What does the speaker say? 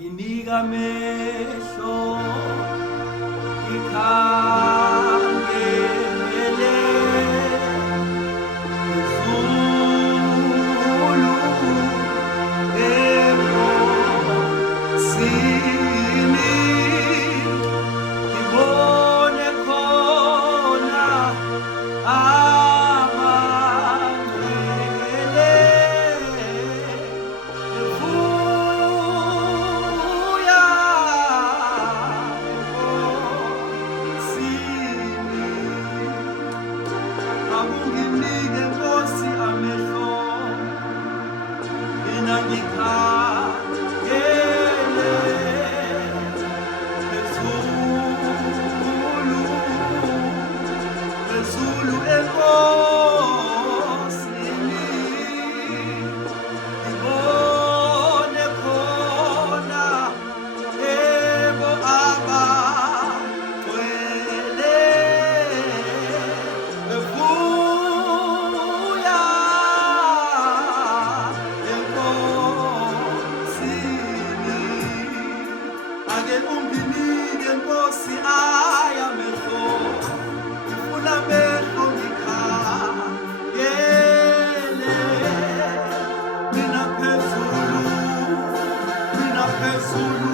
Nginika amehlo ngikhangele phezulu enkosini, ngibone khona amangcwele evuya enkosini. Akunginike Nkosi amehlo, mina ngikhangele phezulu enkosini, ngibone khona ebo abagcwele bevuya enkosini. Ake unginike Nkosi amehlo, ngifuna amehlo ngikhangele, mina phezulu